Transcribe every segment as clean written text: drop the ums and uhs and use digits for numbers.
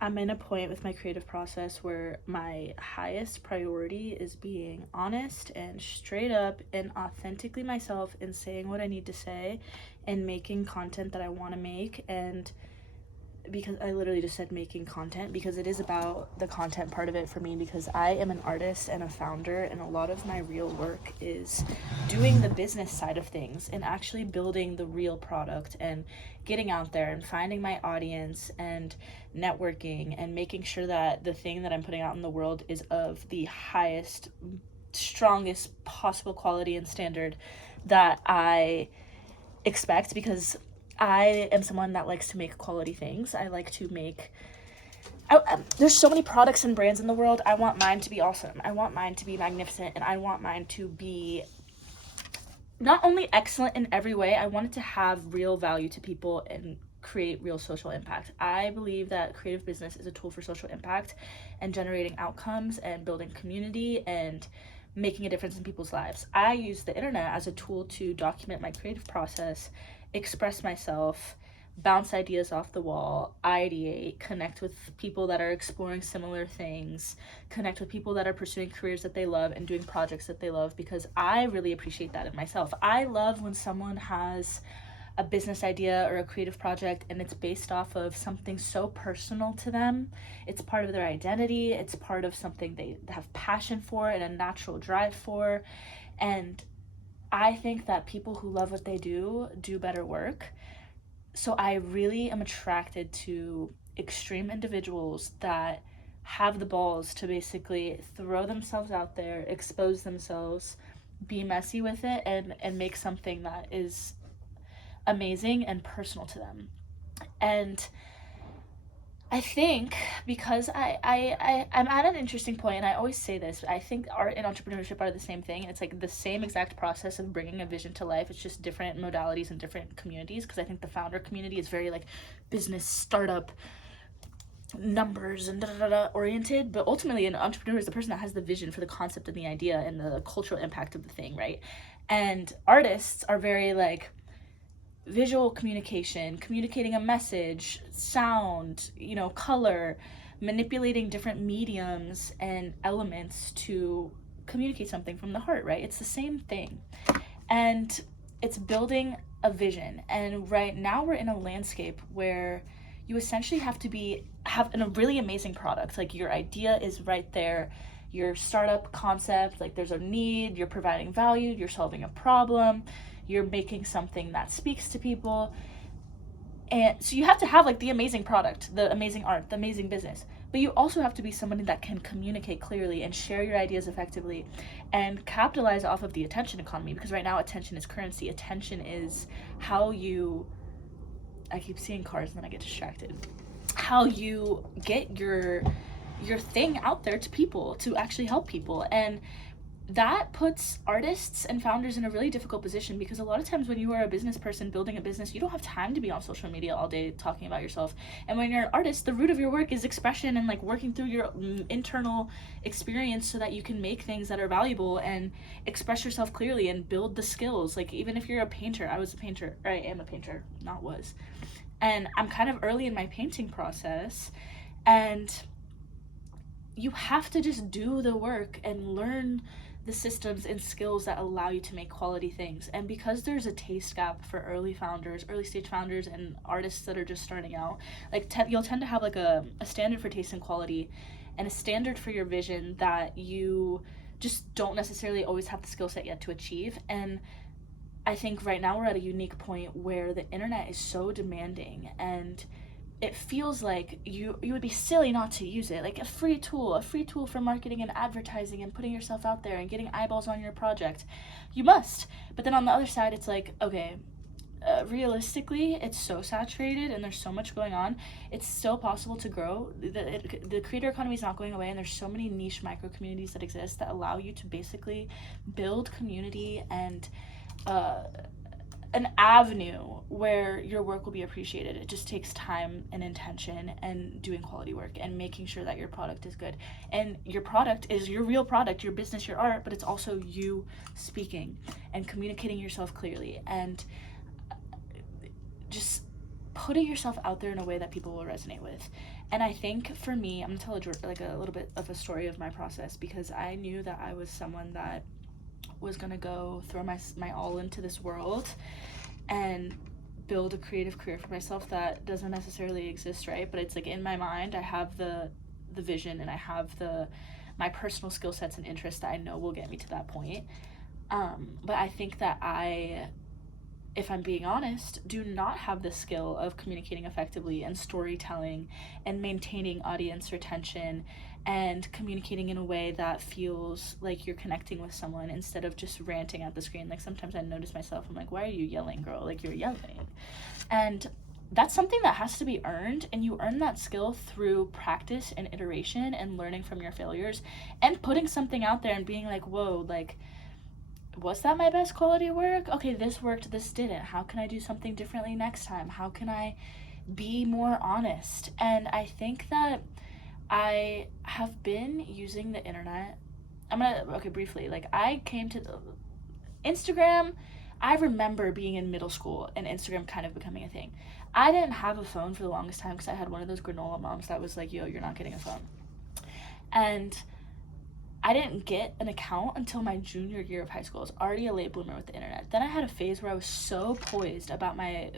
I'm in a point with my creative process where my highest priority is being honest and straight up and authentically myself and saying what I need to say and making content that I want to make. And because I literally just said making content, because it is about the content part of it for me, because I am an artist and a founder, and a lot of my real work is doing the business side of things and actually building the real product and getting out there and finding my audience and networking and making sure that the thing that I'm putting out in the world is of the highest, strongest possible quality and standard that I expect, because I am someone that likes to make quality things. I like to make. There's so many products and brands in the world. I want mine to be awesome. I want mine to be magnificent, and I want mine to be not only excellent in every way. I want it to have real value to people and create real social impact. I believe that creative business is a tool for social impact and generating outcomes and building community and making a difference in people's lives. I use the internet as a tool to document my creative process, express myself, bounce ideas off the wall, ideate, connect with people that are exploring similar things, connect with people that are pursuing careers that they love and doing projects that they love, because I really appreciate that in myself. I love when someone has a business idea or a creative project and it's based off of something so personal to them. It's part of their identity, it's part of something they have passion for and a natural drive for. And I think that people who love what they do better work. So I really am attracted to extreme individuals that have the balls to basically throw themselves out there, expose themselves, be messy with it, and make something that is amazing and personal to them. And I think because I'm at an interesting point, and I always say this, I think art and entrepreneurship are the same thing. It's like the same exact process of bringing a vision to life. It's just different modalities and different communities, because I think the founder community is very like business startup numbers and oriented, but ultimately an entrepreneur is the person that has the vision for the concept and the idea and the cultural impact of the thing, right? And artists are very like visual communication, communicating a message, sound, color, manipulating different mediums and elements to communicate something from the heart, right? It's the same thing. And it's building a vision. And right now we're in a landscape where you essentially have to have a really amazing product. Like your idea is right there, your startup concept, like there's a need, you're providing value, you're solving a problem, you're making something that speaks to people. And so you have to have like the amazing product, the amazing art, the amazing business. But you also have to be somebody that can communicate clearly and share your ideas effectively and capitalize off of the attention economy, because right now attention is currency. Attention is how you, I keep seeing cars and then I get distracted. How you get your thing out there to people to actually help people. And that puts artists and founders in a really difficult position, because a lot of times when you are a business person building a business, you don't have time to be on social media all day talking about yourself. And when you're an artist, the root of your work is expression and like working through your internal experience so that you can make things that are valuable and express yourself clearly and build the skills. Like even if you're a painter, I was a painter, or I am a painter, not was. And I'm kind of early in my painting process, and you have to just do the work and learn the systems and skills that allow you to make quality things. And because there's a taste gap for early founders, early stage founders, and artists that are just starting out, like you'll tend to have like a standard for taste and quality and a standard for your vision that you just don't necessarily always have the skill set yet to achieve. And I think right now we're at a unique point where the internet is so demanding, and it feels like you would be silly not to use it. Like a free tool for marketing and advertising and putting yourself out there and getting eyeballs on your project. You must. But then on the other side, it's like, okay, realistically, it's so saturated and there's so much going on. It's still possible to grow. The creator economy is not going away, and there's so many niche micro communities that exist that allow you to basically build community and an avenue where your work will be appreciated. It just takes time and intention and doing quality work and making sure that your product is good. And your product is your real product, your business, your art, but it's also you speaking and communicating yourself clearly and just putting yourself out there in a way that people will resonate with. And I think for me, I'm gonna tell a little bit of a story of my process, because I knew that I was someone that was gonna go throw my all into this world and build a creative career for myself that doesn't necessarily exist, right? But it's like in my mind, I have the vision, and I have my personal skill sets and interests that I know will get me to that point. But I think that if I'm being honest, do not have the skill of communicating effectively and storytelling and maintaining audience retention and communicating in a way that feels like you're connecting with someone instead of just ranting at the screen. Like, sometimes I notice myself, I'm like, why are you yelling, girl? Like, you're yelling. And that's something that has to be earned, and you earn that skill through practice and iteration and learning from your failures and putting something out there and being like, whoa, like, was that my best quality work? Okay, this worked, this didn't. How can I do something differently next time? How can I be more honest? And I think that I have been using the internet. Briefly, like, I came to the Instagram. I remember being in middle school and Instagram kind of becoming a thing. I didn't have a phone for the longest time because I had one of those granola moms that was like, yo, you're not getting a phone. And I didn't get an account until my junior year of high school. I was already a late bloomer with the internet. Then I had a phase where I was so poised about my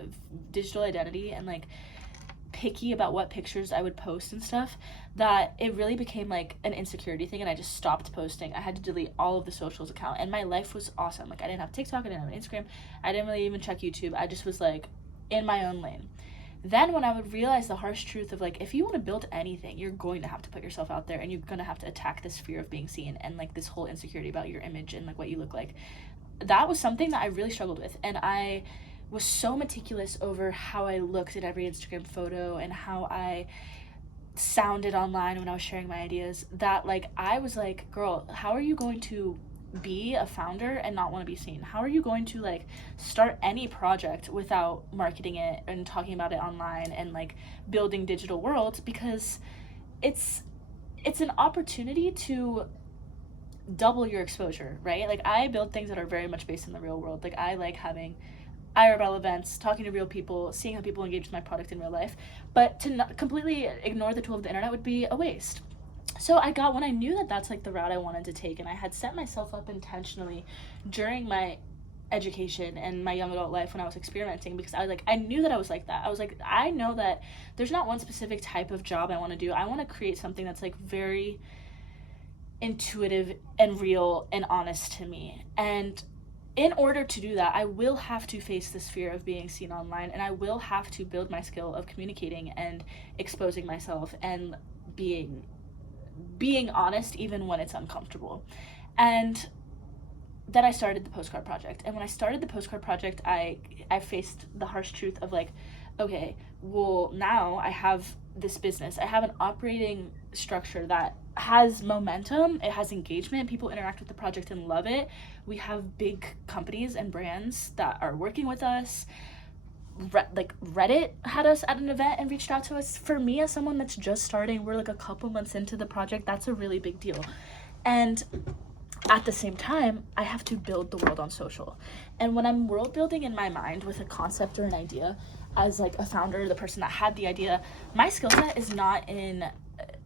digital identity and like picky about what pictures I would post and stuff that it really became like an insecurity thing, and I just stopped posting. I had to delete all of the socials account, and my life was awesome. Like, I didn't have TikTok, I didn't have Instagram, I didn't really even check YouTube. I just was like in my own lane. Then when I would realize the harsh truth of like, if you want to build anything, you're going to have to put yourself out there, and you're going to have to attack this fear of being seen and like this whole insecurity about your image and like what you look like. That was something that I really struggled with, and I was so meticulous over how I looked at every Instagram photo and how I sounded online when I was sharing my ideas that like I was like, girl, how are you going to be a founder and not want to be seen? How are you going to like start any project without marketing it and talking about it online and like building digital worlds? Because it's an opportunity to double your exposure, right? Like, I build things that are very much based in the real world. Like, I like having IRL events, talking to real people, seeing how people engage with my product in real life. But to not completely ignore the tool of the internet would be a waste. So when I knew that that's like the route I wanted to take, and I had set myself up intentionally during my education and my young adult life when I was experimenting, because I knew that I was like that. I was like, I know that there's not one specific type of job I want to do. I want to create something that's like very intuitive and real and honest to me. And in order to do that, I will have to face this fear of being seen online, and I will have to build my skill of communicating and exposing myself and being honest even when it's uncomfortable. And then I started the Postcard Project. And when I started the Postcard Project, I faced the harsh truth of like, okay, well, now I have this business. I have an operating structure that has momentum, it has engagement, people interact with the project and love it. We have big companies and brands that are working with us. Like, Reddit had us at an event and reached out to us. For me, as someone that's just starting, we're like a couple months into the project, that's a really big deal. And at the same time, I have to build the world on social. And when I'm world building in my mind with a concept or an idea, as like a founder, the person that had the idea, my skill set is not in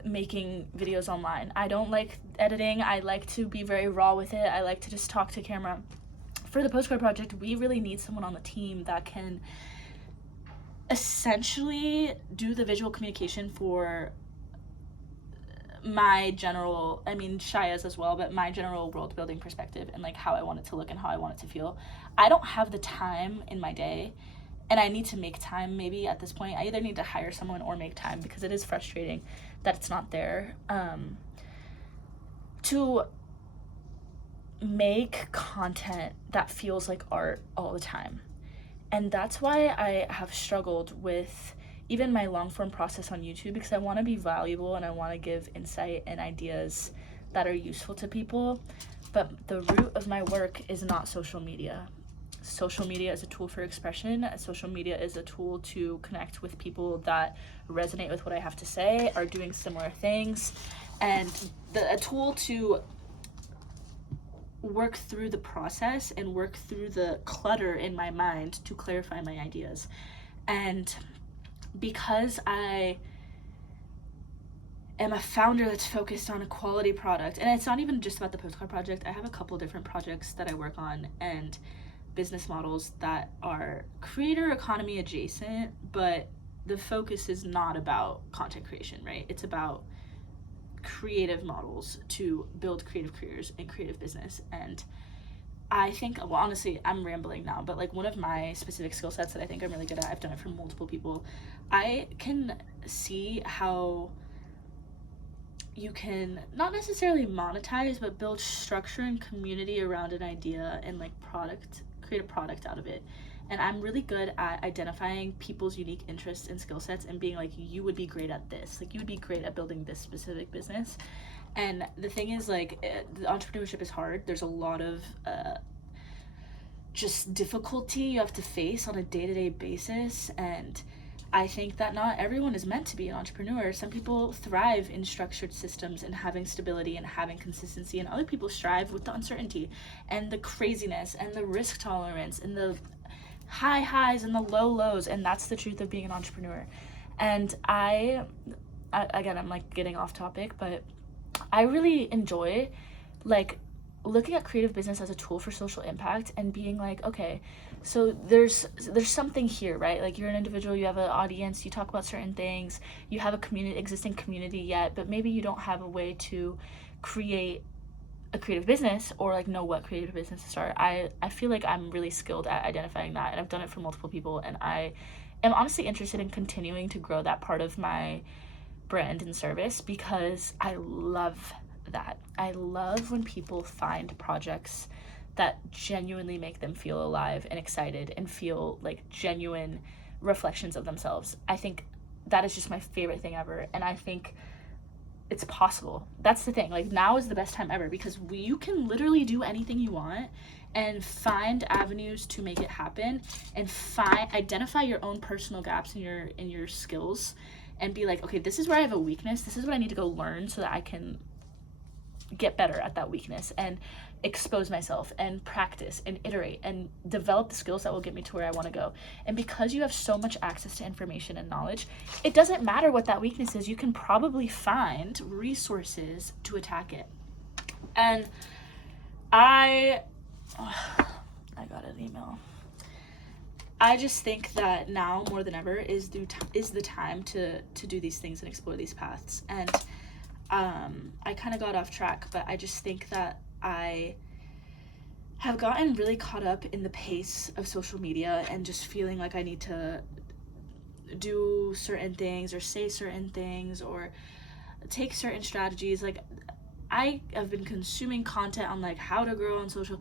making videos online. I don't like editing. I like to be very raw with it. I like to just talk to camera. For the Postcard Project, we really need someone on the team that can essentially do the visual communication for my general, Shaya's as well, but my general world building perspective and like how I want it to look and how I want it to feel. I don't have the time in my day, and I need to make time maybe at this point. I either need to hire someone or make time, because it is frustrating that it's not there, to make content that feels like art all the time. And that's why I have struggled with even my long form process on YouTube, because I want to be valuable and I want to give insight and ideas that are useful to people. But the root of my work is not social media. Social media is a tool for expression. Social media is a tool to connect with people that resonate with what I have to say, are doing similar things, and a tool to work through the process and work through the clutter in my mind to clarify my ideas. And because I am a founder that's focused on a quality product, and it's not even just about the postcard project. I have a couple different projects that I work on and business models that are creator economy adjacent, but the focus is not about content creation, right? It's about creative models to build creative careers and creative business. And I think, well, honestly, I'm rambling now, but like one of my specific skill sets that I think I'm really good at, I've done it for multiple people. I can see how you can not necessarily monetize, but build structure and community around an idea and like create a product out of it. And I'm really good at identifying people's unique interests and skill sets and being like, you would be great at this. Like, you would be great at building this specific business. And the thing is, like, the entrepreneurship is hard. There's a lot of just difficulty you have to face on a day-to-day basis. And I think that not everyone is meant to be an entrepreneur. Some people thrive in structured systems and having stability and having consistency, and other people strive with the uncertainty and the craziness and the risk tolerance and the high highs and the low lows. And that's the truth of being an entrepreneur. And I again, I'm like getting off topic, but I really enjoy like looking at creative business as a tool for social impact and being like, okay, so there's something here, right? Like, you're an individual, you have an audience, you talk about certain things, you have a existing community yet, but maybe you don't have a way to create a creative business or like know what creative business to start. I feel like I'm really skilled at identifying that, and I've done it for multiple people, and I am honestly interested in continuing to grow that part of my brand and service because I love that. I love when people find projects that genuinely make them feel alive and excited and feel like genuine reflections of themselves. I think that is just my favorite thing ever, and I think it's possible. That's the thing. Like, now is the best time ever because you can literally do anything you want and find avenues to make it happen, and identify your own personal gaps in your skills, and be like, okay, this is where I have a weakness. This is what I need to go learn so that I can get better at that weakness and expose myself and practice and iterate and develop the skills that will get me to where I want to go. And because you have so much access to information and knowledge, it doesn't matter what that weakness is. You can probably find resources to attack it. And I got an email. I just think that now more than ever is the time to do these things and explore these paths. And I kind of got off track, but I just think that I have gotten really caught up in the pace of social media and just feeling like I need to do certain things or say certain things or take certain strategies. Like, I have been consuming content on like how to grow on social.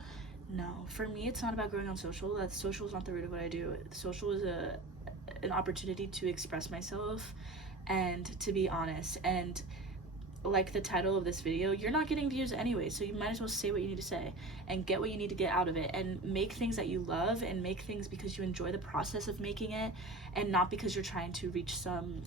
No, for me, it's not about growing on social. Social is not the root of what I do. Social is an opportunity to express myself and to be honest. And like the title of this video, you're not getting views anyway, so you might as well say what you need to say and get what you need to get out of it, and make things that you love, and make things because you enjoy the process of making it and not because you're trying to reach some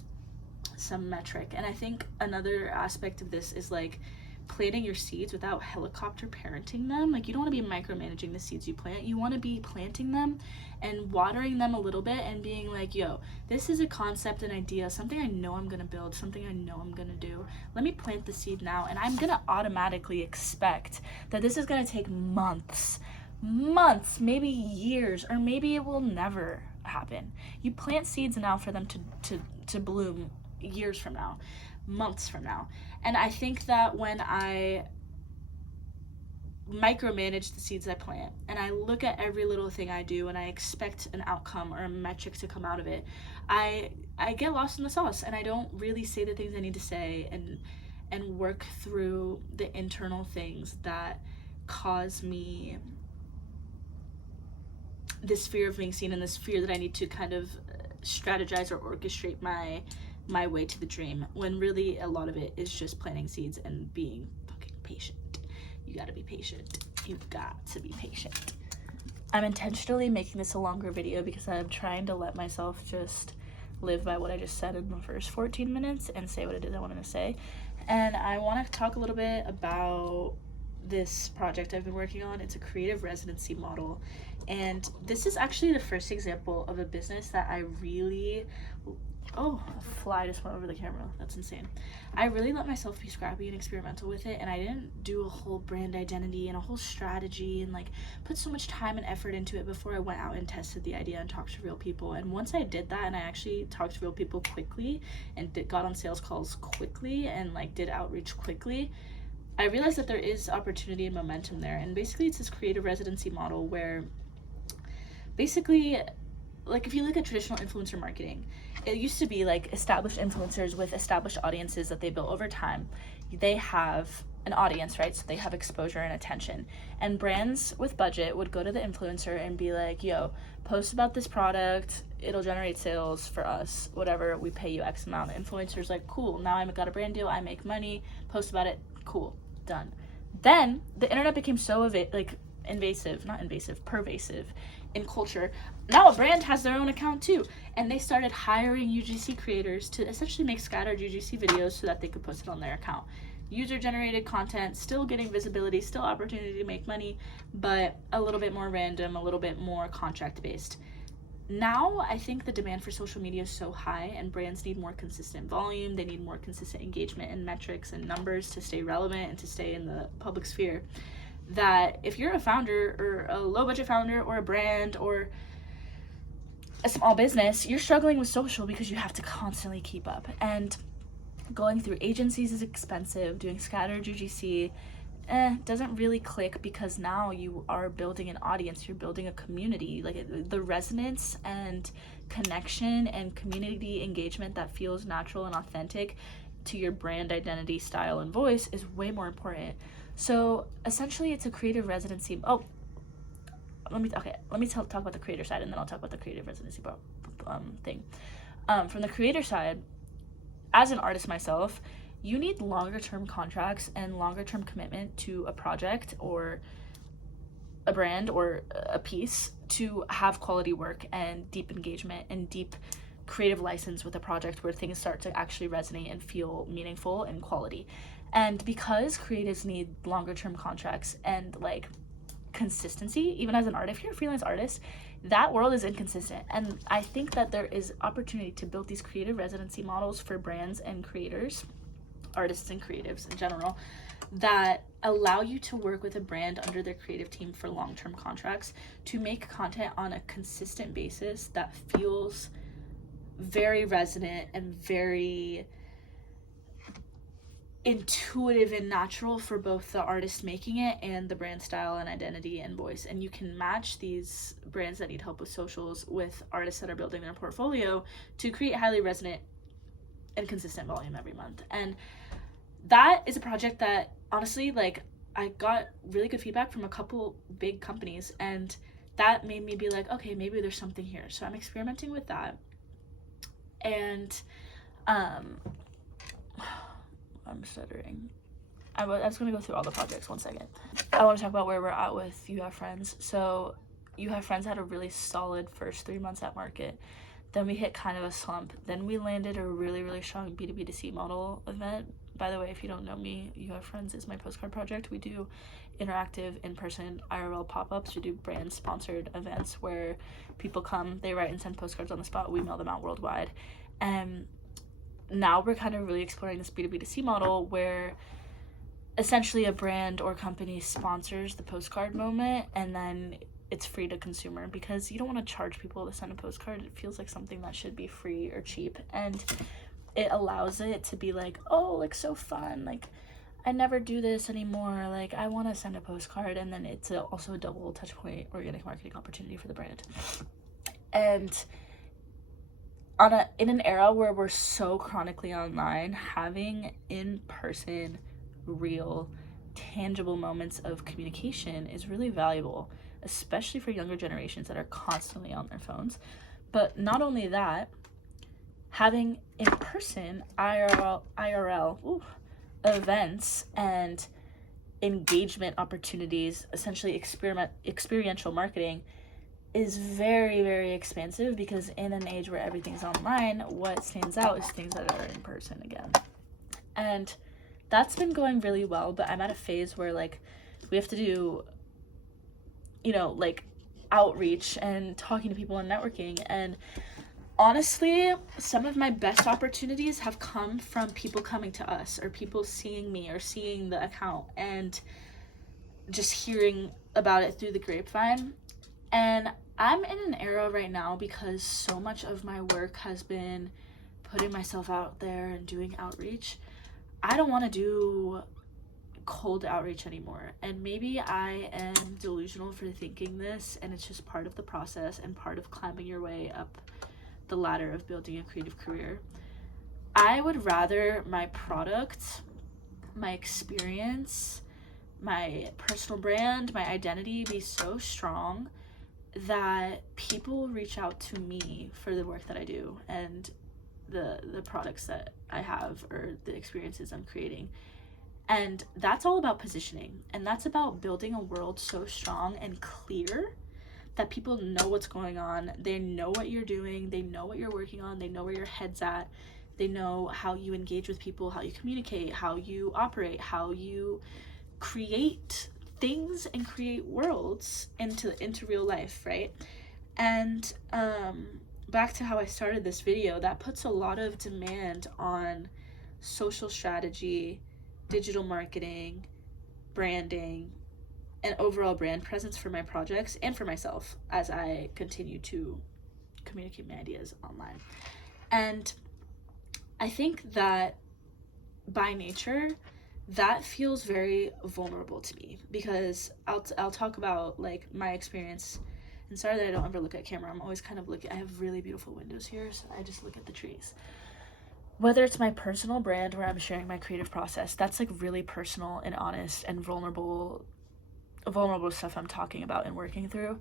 metric. And I think another aspect of this is like planting your seeds without helicopter parenting them. Like, you don't want to be micromanaging the seeds you plant. You want to be planting them and watering them a little bit and being like, yo, this is a concept, an idea, something I know I'm going to build, something I know I'm going to do. Let me plant the seed now, and I'm going to automatically expect that this is going to take months, maybe years, or maybe it will never happen. You plant seeds now for them to bloom years from now, months from now. And I think that when I micromanage the seeds I plant and I look at every little thing I do and I expect an outcome or a metric to come out of it, I get lost in the sauce, and I don't really say the things I need to say and work through the internal things that cause me this fear of being seen and this fear that I need to kind of strategize or orchestrate my way to the dream, when really a lot of it is just planting seeds and being fucking patient. You gotta be patient. You've got to be patient. I'm intentionally making this a longer video because I'm trying to let myself just live by what I just said in the first 14 minutes and say what it is I wanted to say. And I want to talk a little bit about this project I've been working on. It's a creative residency model. And this is actually the first example of a business that I really Oh, a fly just went over the camera. That's insane. I really let myself be scrappy and experimental with it, and I didn't do a whole brand identity and a whole strategy and like put so much time and effort into it before I went out and tested the idea and talked to real people. And once I did that and I actually talked to real people quickly and got on sales calls quickly and like did outreach quickly, I realized that there is opportunity and momentum there. And basically it's this creative residency model where basically, like if you look at traditional influencer marketing, it used to be like established influencers with established audiences that they built over time. They have an audience, right? So they have exposure and attention. And brands with budget would go to the influencer and be like, yo, post about this product, it'll generate sales for us, whatever, we pay you X amount. The influencer's like, cool, now I've got a brand deal, I make money, post about it, cool, done. Then the internet became so pervasive in culture. Now a brand has their own account too, and they started hiring UGC creators to essentially make scattered UGC videos so that they could post it on their account. User generated content, still getting visibility, still opportunity to make money, but a little bit more random, a little bit more contract based. Now I think the demand for social media is so high and brands need more consistent volume, they need more consistent engagement and metrics and numbers to stay relevant and to stay in the public sphere, that if you're a founder or a low budget founder or a brand or a small business, you're struggling with social because you have to constantly keep up. And going through agencies is expensive. Doing scattered UGC doesn't really click because now you are building an audience, you're building a community. Like the resonance and connection and community engagement that feels natural and authentic to your brand identity, style, and voice is way more important. So essentially it's a creative residency. Let me talk about the creator side, and then I'll talk about the creative residency thing. From the creator side, as an artist myself, you need longer term contracts and longer term commitment to a project or a brand or a piece to have quality work and deep engagement and deep creative license with a project where things start to actually resonate and feel meaningful and quality. And because creatives need longer term contracts and like consistency, even as an artist, if you're a freelance artist, that world is inconsistent. And I think that there is opportunity to build these creative residency models for brands and creators, artists and creatives in general, that allow you to work with a brand under their creative team for long-term contracts to make content on a consistent basis that feels very resonant and very intuitive and natural for both the artist making it and the brand style and identity and voice. And you can match these brands that need help with socials with artists that are building their portfolio to create highly resonant and consistent volume every month. And that is a project that honestly, like, I got really good feedback from a couple big companies, and that made me be like, okay, maybe there's something here. So I'm experimenting with that. And I'm stuttering. I was going to go through all the projects. 1 second. I want to talk about where we're at with You Have Friends. So You Have Friends had a really solid first 3 months at market. Then we hit kind of a slump. Then we landed a really, really strong B2B2C model event. By the way, if you don't know me, You Have Friends is my postcard project. We do interactive, in-person IRL pop-ups. We do brand-sponsored events where people come, they write and send postcards on the spot. We mail them out worldwide. And now we're kind of really exploring this B2B2C model where essentially a brand or company sponsors the postcard moment, and then it's free to consumer, because you don't want to charge people to send a postcard. It feels like something that should be free or cheap, and it allows it to be like, oh, like, so fun, like, I never do this anymore, like, I want to send a postcard. And then it's also a double touch point organic marketing opportunity for the brand. And in an era where we're so chronically online, having in-person, real, tangible moments of communication is really valuable, especially for younger generations that are constantly on their phones. But not only that, having in-person IRL events and engagement opportunities, essentially experiential marketing, is very, very expansive, because in an age where everything's online, what stands out is things that are in person again. And that's been going really well, but I'm at a phase where, like, we have to do, like, outreach and talking to people and networking, and honestly, some of my best opportunities have come from people coming to us, or people seeing me or seeing the account and just hearing about it through the grapevine. And I'm in an era right now, because so much of my work has been putting myself out there and doing outreach. I don't want to do cold outreach anymore. And maybe I am delusional for thinking this, and it's just part of the process and part of climbing your way up the ladder of building a creative career. I would rather my product, my experience, my personal brand, my identity be so strong that people reach out to me for the work that I do and the products that I have, or the experiences I'm creating. And that's all about positioning, and that's about building a world so strong and clear that people know what's going on. They know what you're doing, they know what you're working on, they know where your head's at, they know how you engage with people, how you communicate, how you operate, how you create things and create worlds into real life, right? And back to how I started this video, that puts a lot of demand on social strategy, digital marketing, branding, and overall brand presence for my projects and for myself as I continue to communicate my ideas online. And I think that by nature, that feels very vulnerable to me, because I'll talk about like my experience. And sorry that I don't ever look at camera. I'm always kind of looking. I have really beautiful windows here, so I just look at the trees. Whether it's my personal brand where I'm sharing my creative process, that's like really personal and honest and vulnerable stuff I'm talking about and working through.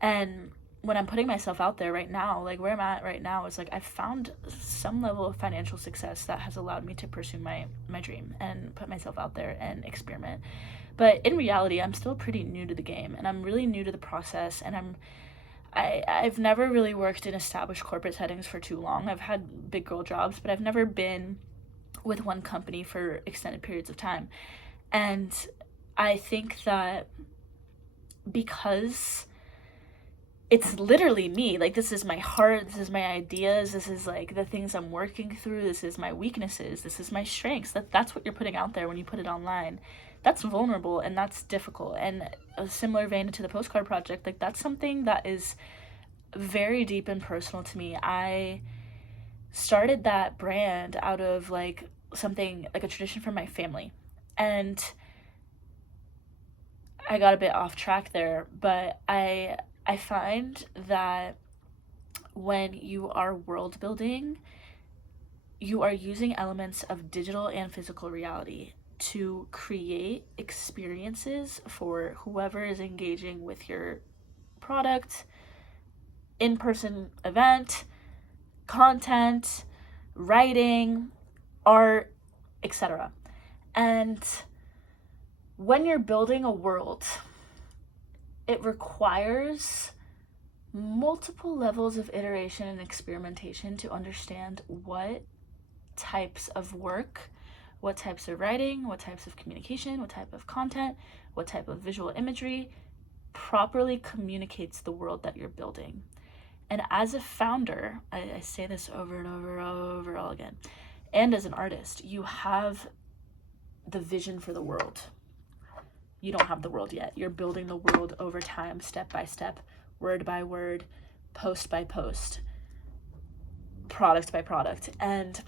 And when I'm putting myself out there right now, like where I'm at right now is like I've found some level of financial success that has allowed me to pursue my dream and put myself out there and experiment. But in reality, I'm still pretty new to the game, and I'm really new to the process, and I've never really worked in established corporate settings for too long. I've had big girl jobs, but I've never been with one company for extended periods of time. And I think that because it's literally me, like this is my heart, this is my ideas, this is like the things I'm working through, this is my weaknesses, this is my strengths, that's what you're putting out there when you put it online. That's vulnerable and that's difficult. And a similar vein to the postcard project, like that's something that is very deep and personal to me. I started that brand out of like something like a tradition from my family, and I got a bit off track there, but I find that when you are world building, you are using elements of digital and physical reality to create experiences for whoever is engaging with your product, in-person event, content, writing, art, etc. And when you're building a world, it requires multiple levels of iteration and experimentation to understand what types of work, what types of writing, what types of communication, what type of content, what type of visual imagery properly communicates the world that you're building. And as a founder, I say this over and over all again, and as an artist, you have the vision for the world. You don't have the world yet. You're building the world over time, step by step, word by word, post by post, product by product. And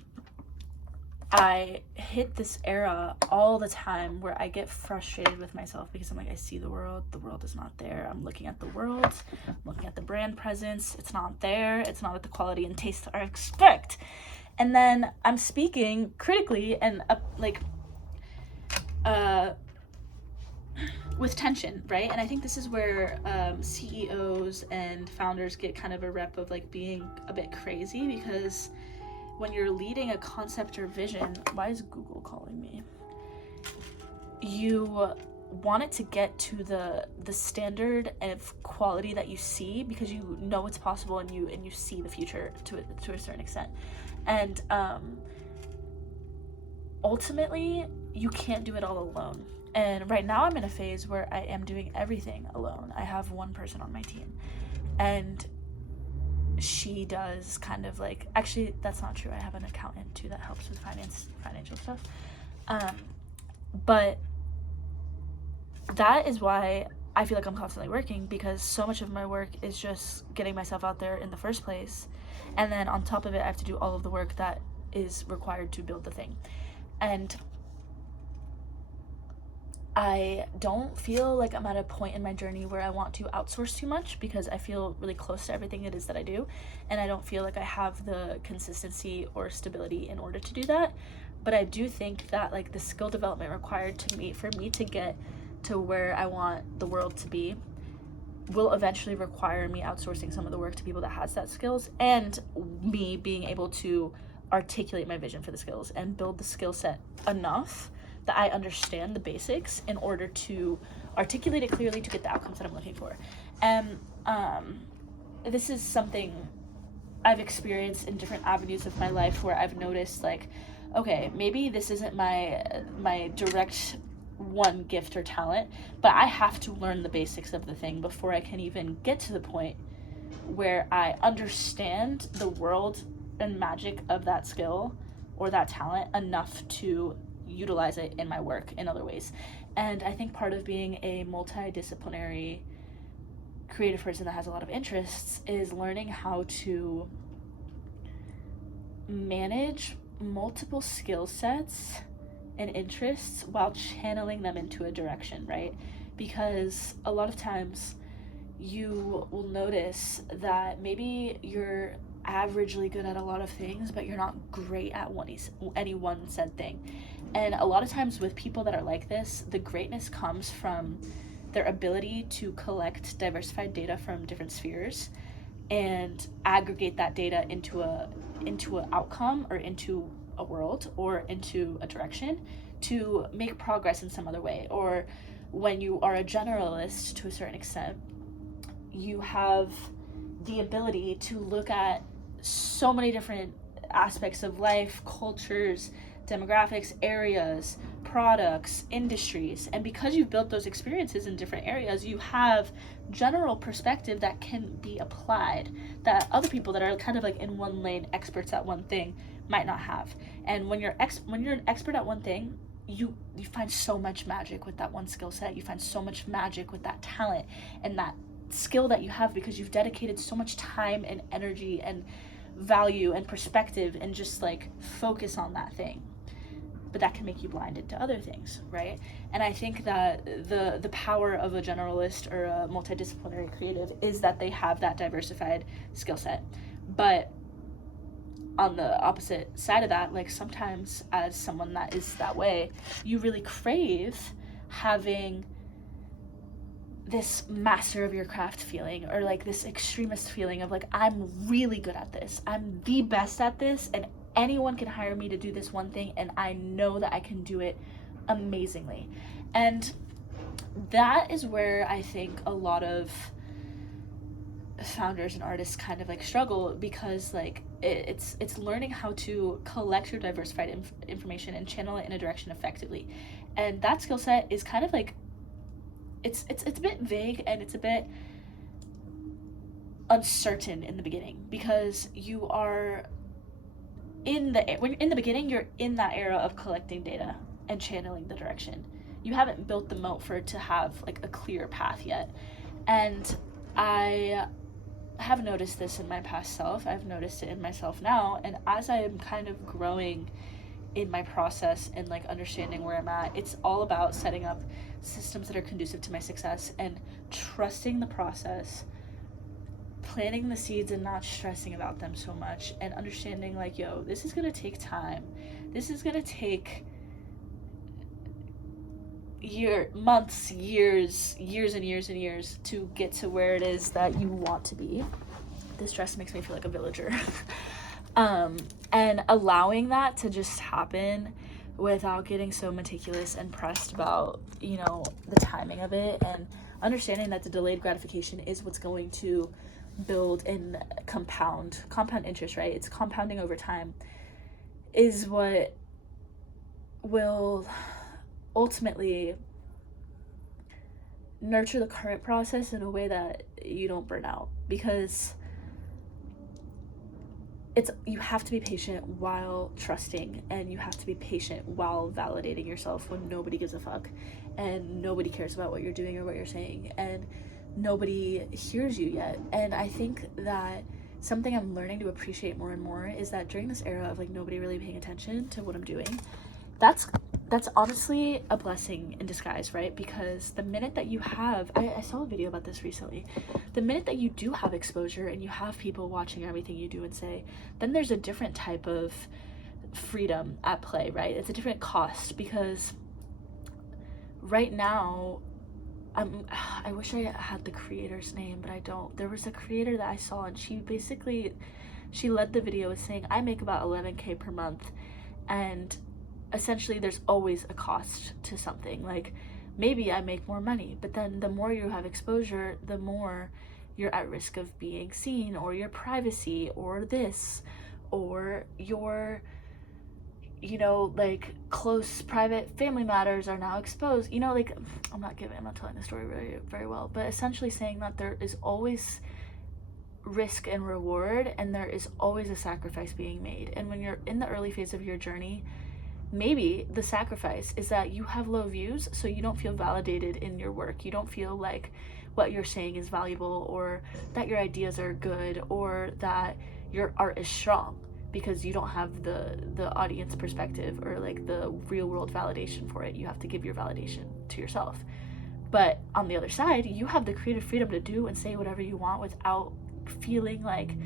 I hit this era all the time where I get frustrated with myself because I'm like, I see the world is not there. I'm looking at the world, I'm looking at the brand presence, it's not there, it's not at the quality and taste I expect. And then I'm speaking critically and with tension, right? And I think this is where CEOs and founders get kind of a rep of like being a bit crazy, because when you're leading a concept or vision, why is Google calling me? You want it to get to the standard of quality that you see, because you know it's possible and you see the future to a certain extent. And ultimately, you can't do it all alone. And right now I'm in a phase where I am doing everything alone. I have one person on my team. And she does kind of like, actually that's not true, I have an accountant too that helps with financial stuff, but that is why I feel like I'm constantly working, because so much of my work is just getting myself out there in the first place, and then on top of it I have to do all of the work that is required to build the thing. And I don't feel like I'm at a point in my journey where I want to outsource too much, because I feel really close to everything it is that I do, and I don't feel like I have the consistency or stability in order to do that. But I do think that like the skill development required for me to get to where I want the world to be will eventually require me outsourcing some of the work to people that has that skills, and me being able to articulate my vision for the skills and build the skill set enough that I understand the basics in order to articulate it clearly to get the outcomes that I'm looking for. And this is something I've experienced in different avenues of my life where I've noticed like, okay, maybe this isn't my direct one gift or talent, but I have to learn the basics of the thing before I can even get to the point where I understand the world and magic of that skill or that talent enough to utilize it in my work in other ways. And I think part of being a multidisciplinary creative person that has a lot of interests is learning how to manage multiple skill sets and interests while channeling them into a direction, right? Because a lot of times you will notice that maybe you're averagely good at a lot of things, but you're not great at any one said thing. And a lot of times with people that are like this, the greatness comes from their ability to collect diversified data from different spheres and aggregate that data into an outcome, or into a world, or into a direction to make progress in some other way. Or when you are a generalist to a certain extent, you have the ability to look at so many different aspects of life, cultures, demographics, areas, products, industries, and because you've built those experiences in different areas, you have general perspective that can be applied that other people that are kind of like in one lane, experts at one thing, might not have. And when you're an expert at one thing, you find so much magic with that one skill set. You find so much magic with that talent and that skill that you have, because you've dedicated so much time and energy and value and perspective and just like focus on that thing. But that can make you blinded to other things, right? And I think that the power of a generalist or a multidisciplinary creative is that they have that diversified skill set. But on the opposite side of that, like sometimes as someone that is that way, you really crave having this master of your craft feeling, or like this extremist feeling of like, I'm really good at this, I'm the best at this, and anyone can hire me to do this one thing, and I know that I can do it amazingly. And that is where I think a lot of founders and artists kind of like struggle, because like it's learning how to collect your diversified information and channel it in a direction effectively. And that skill set is kind of like, it's a bit vague, and it's a bit uncertain in the beginning, because you are when in the beginning, you're in that era of collecting data and channeling the direction. You haven't built the moat for it to have like a clear path yet. And I have noticed this in my past self, I've noticed it in myself now, and as I am kind of growing in my process and like understanding where I'm at, it's all about setting up systems that are conducive to my success and trusting the process, planting the seeds and not stressing about them so much, and understanding like, yo, this is gonna take time, this is gonna take months, years and years to get to where it is that you want to be. This dress makes me feel like a villager. And allowing that to just happen without getting so meticulous and pressed about, the timing of it, and understanding that the delayed gratification is what's going to build and compound interest, right? It's compounding over time, is what will ultimately nurture the current process in a way that you don't burn out. Because you have to be patient while trusting, and you have to be patient while validating yourself when nobody gives a fuck and nobody cares about what you're doing or what you're saying and nobody hears you yet. And I think that something I'm learning to appreciate more and more is that during this era of like nobody really paying attention to what I'm doing, that's honestly a blessing in disguise, right? Because the minute that you have, I saw a video about this recently, the minute that you do have exposure and you have people watching everything you do and say, then there's a different type of freedom at play, right? It's a different cost, because right now, I wish I had the creator's name, but I don't. There was a creator that I saw, and she led the video with saying, I make about 11K per month, and essentially there's always a cost to something. Like, maybe I make more money, but then the more you have exposure, the more you're at risk of being seen, or your privacy, or this, or your, you know, like close private family matters are now exposed. You know, like, I'm not telling the story very, very well, but essentially saying that there is always risk and reward, and there is always a sacrifice being made. And when you're in the early phase of your journey, maybe the sacrifice is that you have low views, so you don't feel validated in your work. You don't feel like what you're saying is valuable, or that your ideas are good, or that your art is strong, because you don't have the audience perspective or like the real world validation for it. You have to give your validation to yourself. But on the other side, you have the creative freedom to do and say whatever you want without feeling like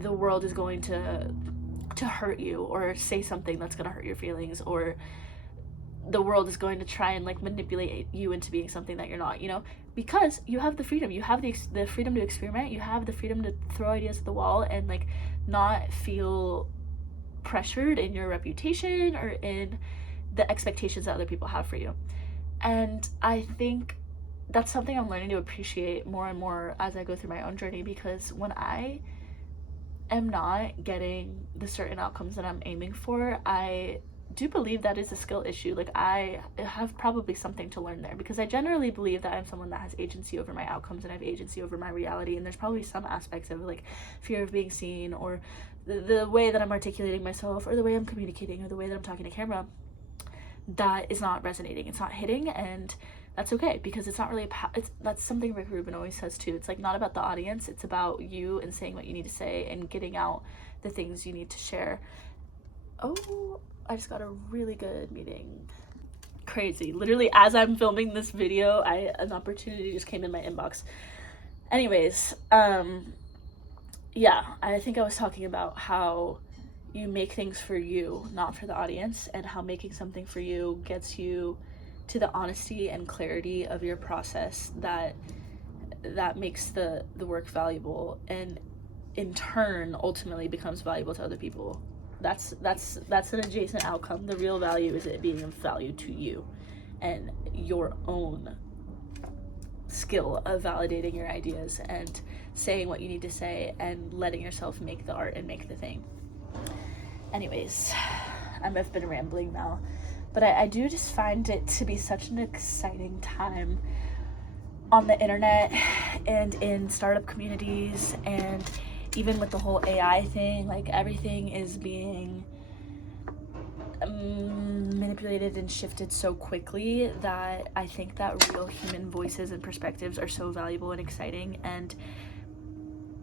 the world is going to hurt you, or say something that's going to hurt your feelings, or the world is going to try and like manipulate you into being something that you're not, you know, because you have the freedom. You have the freedom to experiment. You have the freedom to throw ideas at the wall and like not feel pressured in your reputation or in the expectations that other people have for you. And I think that's something I'm learning to appreciate more and more as I go through my own journey, because when I am not getting the certain outcomes that I'm aiming for, I do believe that is a skill issue. Like, I have probably something to learn there, because I generally believe that I'm someone that has agency over my outcomes and I have agency over my reality. And there's probably some aspects of like fear of being seen, or the way that I'm articulating myself, or the way I'm communicating, or the way that I'm talking to camera, that is not resonating. It's not hitting, and that's okay, because it's not really that's something Rick Rubin always says too. It's like not about the audience, it's about you and saying what you need to say and getting out the things you need to share. Oh, I just got a really good meeting. Crazy. Literally, as I'm filming this video, an opportunity just came in my inbox. Anyways, yeah, I think I was talking about how you make things for you, not for the audience, and how making something for you gets you to the honesty and clarity of your process that makes the work valuable, and in turn ultimately becomes valuable to other people. That's an adjacent outcome. The real value is it being of value to you and your own skill of validating your ideas and saying what you need to say and letting yourself make the art and make the thing. Anyways, I've been rambling now, but I do just find it to be such an exciting time on the internet and in startup communities, and even with the whole AI thing. Like, everything is being manipulated and shifted so quickly that I think that real human voices and perspectives are so valuable and exciting. And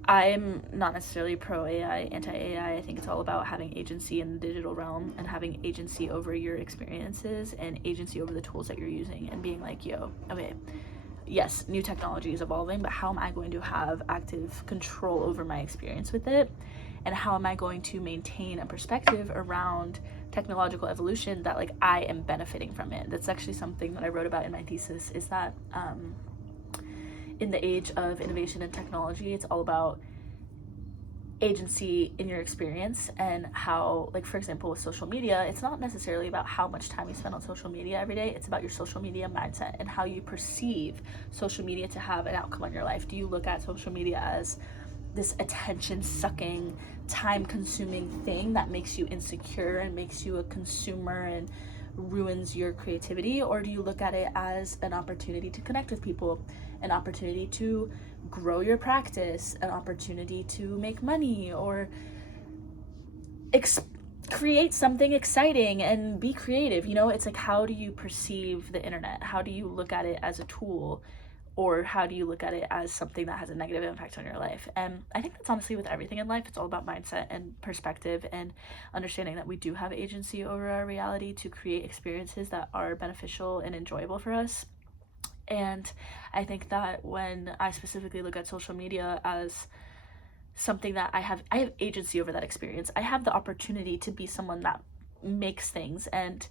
I'm not necessarily pro AI, anti AI. I think it's all about having agency in the digital realm and having agency over your experiences and agency over the tools that you're using, and being like, yo, okay, yes, new technology is evolving, but how am I going to have active control over my experience with it? And how am I going to maintain a perspective around technological evolution that like I am benefiting from it? That's actually something that I wrote about in my thesis, is that in the age of innovation and technology, it's all about agency in your experience, and how, like, for example, with social media, it's not necessarily about how much time you spend on social media every day. It's about your social media mindset and how you perceive social media to have an outcome on your life. Do you look at social media as this attention-sucking, time-consuming thing that makes you insecure and makes you a consumer and ruins your creativity? Or do you look at it as an opportunity to connect with people, an opportunity to grow your practice, an opportunity to make money, or create something exciting and be creative? You know, it's like, how do you perceive the internet? How do you look at it as a tool? Or how do you look at it as something that has a negative impact on your life? And I think that's honestly with everything in life. It's all about mindset and perspective and understanding that we do have agency over our reality to create experiences that are beneficial and enjoyable for us. And I think that when I specifically look at social media as something that I have agency over that experience. I have the opportunity to be someone that makes things and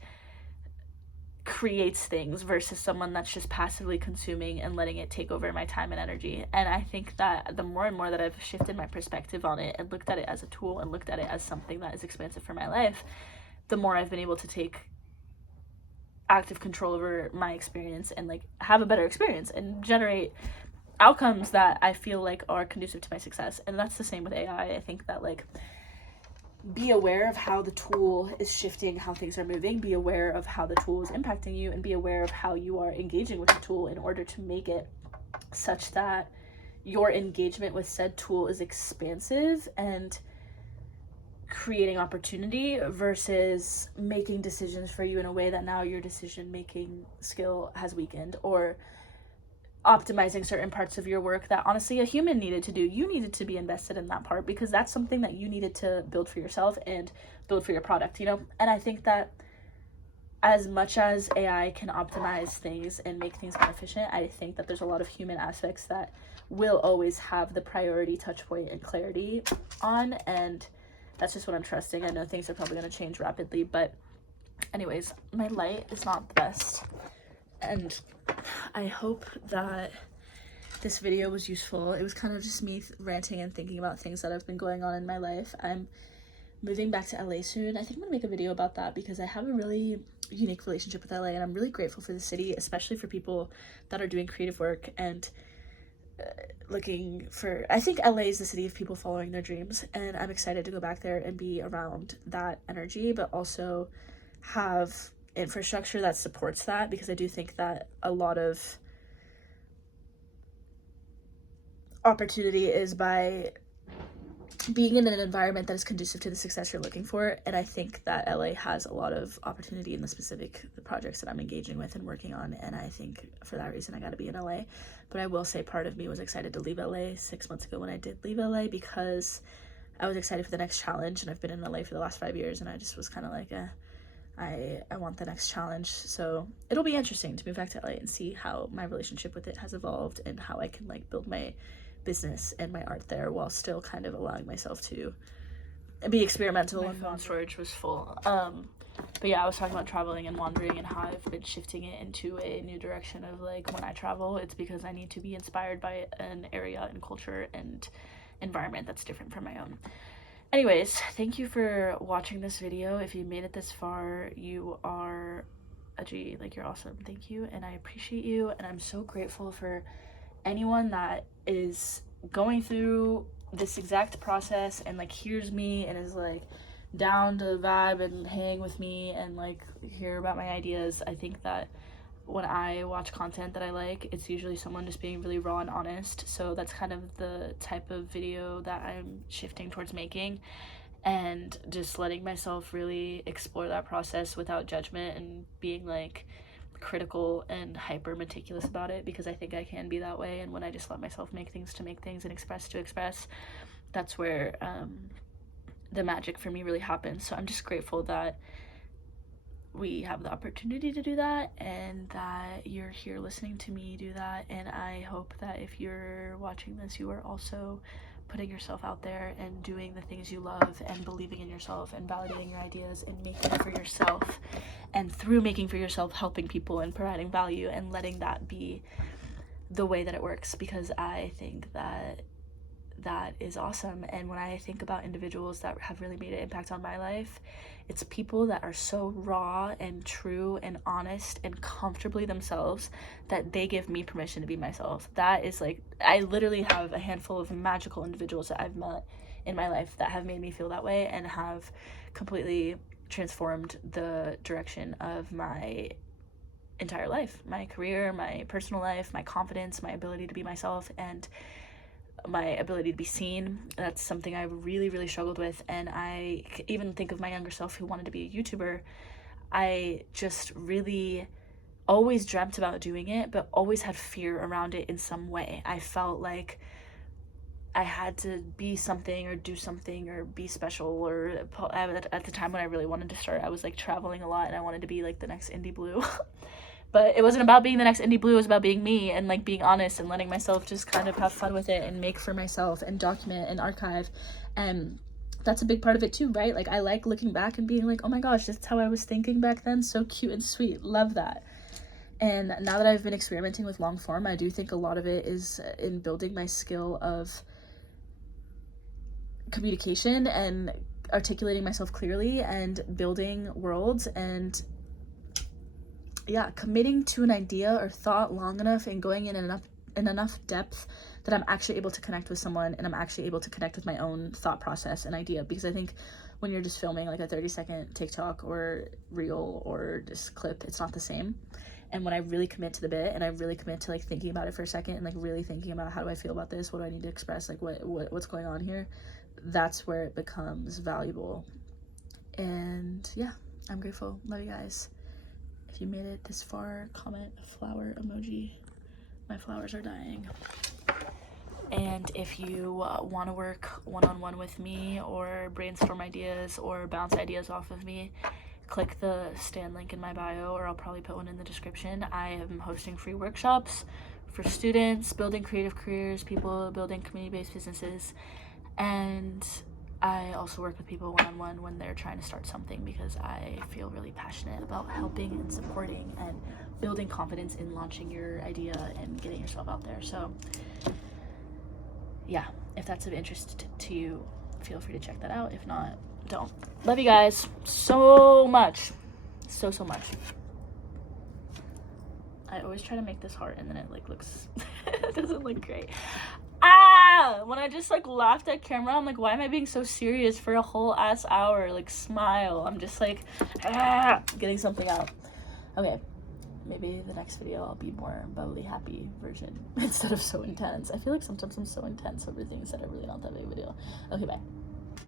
creates things versus someone that's just passively consuming and letting it take over my time and energy. And I think that the more and more that I've shifted my perspective on it and looked at it as a tool and looked at it as something that is expansive for my life, the more I've been able to take active control over my experience and like have a better experience and generate outcomes that I feel like are conducive to my success. And that's the same with AI. I think that like, be aware of how the tool is shifting how things are moving, be aware of how the tool is impacting you, and be aware of how you are engaging with the tool in order to make it such that your engagement with said tool is expansive and creating opportunity versus making decisions for you in a way that now your decision making skill has weakened, or optimizing certain parts of your work that honestly a human needed to do. You needed to be invested in that part because that's something that you needed to build for yourself and build for your product, you know? And I think that as much as AI can optimize things and make things more efficient, I think that there's a lot of human aspects that will always have the priority, touch point, and clarity on, and that's just what I'm trusting. I know things are probably going to change rapidly, but anyways, my light is not the best. And I hope that this video was useful. It was kind of just me ranting and thinking about things that have been going on in my life. I'm moving back to LA soon. I think I'm gonna make a video about that because I have a really unique relationship with LA, and I'm really grateful for the city, especially for people that are doing creative work and looking for, I think LA is the city of people following their dreams, and I'm excited to go back there and be around that energy, but also have infrastructure that supports that, because I do think that a lot of opportunity is by being in an environment that is conducive to the success you're looking for. And I think that LA has a lot of opportunity in the projects that I'm engaging with and working on, and I think for that reason I got to be in LA. But I will say part of me was excited to leave LA 6 months ago when I did leave LA, because I was excited for the next challenge, and I've been in LA for the last 5 years, and I just was kind of like, I want the next challenge. So it'll be interesting to move back to LA and see how my relationship with it has evolved and how I can like build my business and my art there while still kind of allowing myself to be experimental. My phone storage was full. But yeah, I was talking about traveling and wandering and how I've been shifting it into a new direction of like, when I travel, it's because I need to be inspired by an area and culture and environment that's different from my own. Anyways, thank you for watching this video. If you made it this far, you are a G. Like, you're awesome. Thank you, and I appreciate you, and I'm so grateful for anyone that is going through this exact process and like hears me and is like down to vibe and hang with me and like hear about my ideas. I think that when I watch content that I like, it's usually someone just being really raw and honest. So that's kind of the type of video that I'm shifting towards making, and just letting myself really explore that process without judgment and being like critical and hyper meticulous about it, because I think I can be that way. And when I just let myself make things to make things and express to express, that's where the magic for me really happens. So I'm just grateful that we have the opportunity to do that, and that you're here listening to me do that. And I hope that if you're watching this, you are also putting yourself out there and doing the things you love and believing in yourself and validating your ideas and making for yourself, and through making for yourself, helping people and providing value and letting that be the way that it works, because I think that that is awesome. And when I think about individuals that have really made an impact on my life, it's people that are so raw and true and honest and comfortably themselves that they give me permission to be myself. That is like, I literally have a handful of magical individuals that I've met in my life that have made me feel that way and have completely transformed the direction of my entire life, my career, my personal life, my confidence, my ability to be myself, and my ability to be seen. That's something I really, really struggled with. And I even think of my younger self who wanted to be a YouTuber. I just really always dreamt about doing it, but always had fear around it in some way. I felt like I had to be something or do something or be special, or at the time when I really wanted to start, I was like traveling a lot and I wanted to be like the next Indie Blue. But it wasn't about being the next Indie Blue, it was about being me and like being honest and letting myself just kind of have fun with it and make for myself and document and archive. And that's a big part of it too, right? Like I like looking back and being like, oh my gosh, that's how I was thinking back then. So cute and sweet. Love that. And now that I've been experimenting with long form, I do think a lot of it is in building my skill of communication and articulating myself clearly and building worlds and committing to an idea or thought long enough and going in enough depth that I'm actually able to connect with someone and I'm actually able to connect with my own thought process and idea. Because I think when you're just filming like a 30-second TikTok or reel or just clip, it's not the same. And when I really commit to the bit and I really commit to like thinking about it for a second and like really thinking about how do I feel about this, what do I need to express, like what's going on here, that's where it becomes valuable. And yeah, I'm grateful. Love you guys. If you made it this far, comment a flower emoji. My flowers are dying. And if you want to work one-on-one with me or brainstorm ideas or bounce ideas off of me, click the Stan link in my bio, or I'll probably put one in the description. I am hosting free workshops for students building creative careers, people building community-based businesses, and I also work with people one-on-one when they're trying to start something, because I feel really passionate about helping and supporting and building confidence in launching your idea and getting yourself out there. So yeah, if that's of interest to you, feel free to check that out. If not, don't. Love you guys so much. So much. I always try to make this heart and then it like looks it doesn't look great. When I just like laughed at camera, I'm like, why am I being so serious for a whole ass hour? Like, smile. I'm just like getting something out. Okay, maybe the next video I'll be more bubbly happy version instead of so intense. I feel like sometimes I'm so intense over things that are really not that big of a deal. Okay, bye.